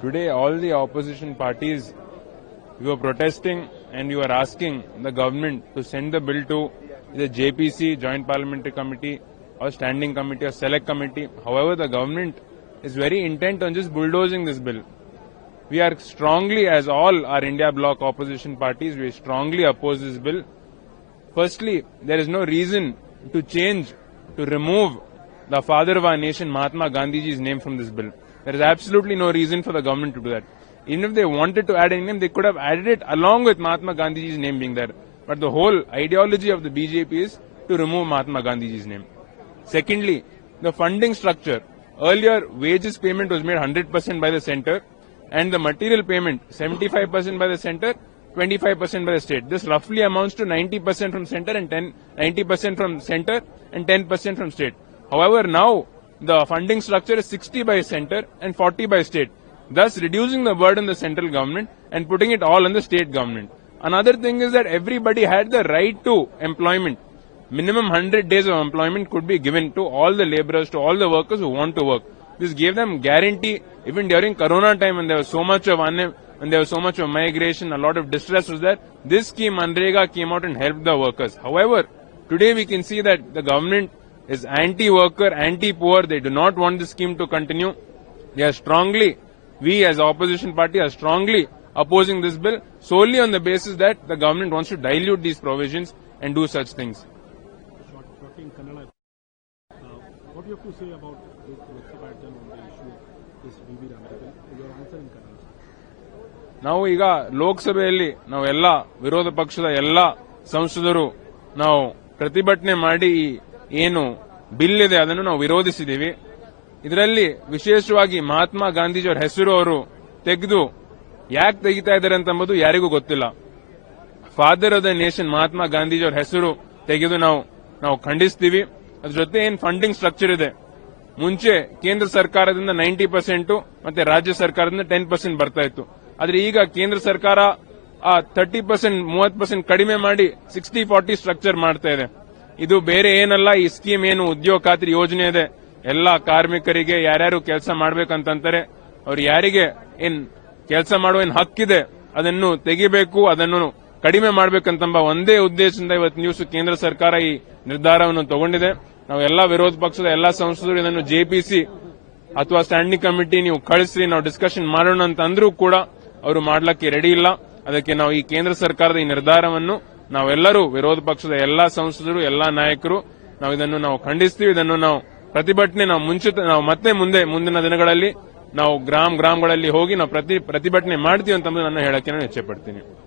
Today, all the opposition parties, you are protesting and you are asking the government to send the bill to the JPC, Joint Parliamentary Committee, or Standing Committee, or Select Committee. However, the government is very intent on just bulldozing this bill. We are strongly, as all our India bloc opposition parties, we strongly oppose this bill. Firstly, there is no reason to change, to remove the father of our nation, Mahatma Gandhiji's name from this bill. There is absolutely no reason for the government to do that. Even if they wanted to add any name, they could have added it along with Mahatma Gandhiji's name being there. But the whole ideology of the BJP is to remove Mahatma Gandhiji's name. Secondly, the funding structure. Earlier, wages payment was made 100% by the centre, and the material payment 75% by the centre, 25% by the state. This roughly amounts to 90% from centre and 90% from centre and 10% from state. However, now the funding structure is 60 by centre and 40 by state, thus reducing the burden on the central government and putting it all on the state government. Another thing is that everybody had the right to employment. Minimum 100 days of employment could be given to all the labourers, to all the workers who want to work. This gave them guarantee. Even during Corona time, when there was so much of migration, a lot of distress was there, this scheme, Manrega, came out and helped the workers. However, today we can see that the government is anti-worker, anti-poor. They do not want this scheme to continue. We as opposition party are strongly opposing this bill solely on the basis that the government wants to dilute these provisions and do such things. What do you have to say about this Lok Sabha item on the issue of this VV Raman bill? Your answer in Kannada. ನಾವು ಈಗ ಲೋಕಸಭೆಯಲ್ಲಿ ನಾವೆಲ್ಲ ವಿರೋಧ ಪಕ್ಷದ ಎಲ್ಲ ಸಂಸದರು ನಾವು ಪ್ರತಿಭಟನೆ ಮಾಡಿ ಏನು ಬಿಲ್ ಇದೆ ಅದನ್ನು ನಾವು ವಿರೋಧಿಸಿದ್ದೀವಿ. ಇದರಲ್ಲಿ ವಿಶೇಷವಾಗಿ ಮಹಾತ್ಮ ಗಾಂಧೀಜಿಯವರ ಹೆಸರು ಅವರು ತೆಗೆದು ಯಾಕೆ ತೆಗಿತಾ ಇದ್ದಾರೆ ಅಂತ ಅಂಬುದು ಯಾರಿಗೂ ಗೊತ್ತಿಲ್ಲ. Father of the nation Mahatma ಗಾಂಧೀಜಿಯವರ ಹೆಸರು ತೆಗೆದು ನಾವು ಖಂಡಿಸ್ತೀವಿ. ಅದ್ರ ಜೊತೆ ಏನ್ ಫಂಡಿಂಗ್ ಸ್ಟ್ರಕ್ಚರ್ ಇದೆ, ಮುಂಚೆ ಕೇಂದ್ರ ಸರ್ಕಾರದಿಂದ 90% ಮತ್ತೆ ರಾಜ್ಯ ಸರ್ಕಾರದಿಂದ 10% ಬರ್ತಾ ಇತ್ತು. ಆದ್ರೆ ಈಗ ಕೇಂದ್ರ ಸರ್ಕಾರ 30% 30% ಕಡಿಮೆ ಮಾಡಿ 60-40 ಸ್ಟ್ರಕ್ಚರ್ ಮಾಡ್ತಾ ಇದೆ. ಇದು ಬೇರೆ ಏನಲ್ಲ, ಈ ಸ್ಕೀಮ್ ಏನು ಉದ್ಯೋಗ ಖಾತ್ರಿ ಯೋಜನೆ ಇದೆ, ಎಲ್ಲ ಕಾರ್ಮಿಕರಿಗೆ ಯಾರ್ಯಾರು ಕೆಲಸ ಮಾಡ್ಬೇಕಂತಾರೆ ಅವ್ರು ಯಾರಿಗೆ ಏನ್ ಕೆಲಸ ಮಾಡುವ ಏನ್ ಹಕ್ಕಿದೆ ಅದನ್ನು ತೆಗಿಬೇಕು, ಅದನ್ನು ಕಡಿಮೆ ಮಾಡಬೇಕಂತ ಒಂದೇ ಉದ್ದೇಶದಿಂದ ಇವತ್ತು ನ್ಯೂಸ್ ಕೇಂದ್ರ ಸರ್ಕಾರ ಈ ನಿರ್ಧಾರವನ್ನು ತಗೊಂಡಿದೆ. ನಾವೆಲ್ಲ ವಿರೋಧ ಪಕ್ಷದ ಎಲ್ಲ ಸಂಸದರು ಇದನ್ನು ಜೆಪಿಸಿ ಅಥವಾ ಸ್ಟ್ಯಾಂಡಿಂಗ್ ಕಮಿಟಿ ನೀವು ಕಳಿಸ್ರಿ, ನಾವು ಡಿಸ್ಕಷನ್ ಮಾಡೋಣ ಅಂತ ಅಂದ್ರೂ ಕೂಡ ಅವರು ಮಾಡ್ಲಿಕ್ಕೆ ರೆಡಿ ಇಲ್ಲ. ಅದಕ್ಕೆ ನಾವು ಈ ಕೇಂದ್ರ ಸರ್ಕಾರದ ಈ ನಿರ್ಧಾರವನ್ನು ನಾವೆಲ್ಲರೂ ವಿರೋಧ ಪಕ್ಷದ ಎಲ್ಲಾ ಸಂಸದರು, ಎಲ್ಲಾ ನಾಯಕರು ನಾವು ಖಂಡಿಸ್ತೀವಿ. ಇದನ್ನು ನಾವು ಪ್ರತಿಭಟನೆ ನಾವು ಮತ್ತೆ ಮುಂದಿನ ದಿನಗಳಲ್ಲಿ ನಾವು ಗ್ರಾಮಗಳಲ್ಲಿ ಹೋಗಿ ನಾವು ಪ್ರತಿಭಟನೆ ಮಾಡ್ತೀವಿ ಅಂತ ನನ್ನ ಹೇಳಕ್ಕೆ ನಾನು ಇಚ್ಛೆ ಪಡ್ತೀನಿ.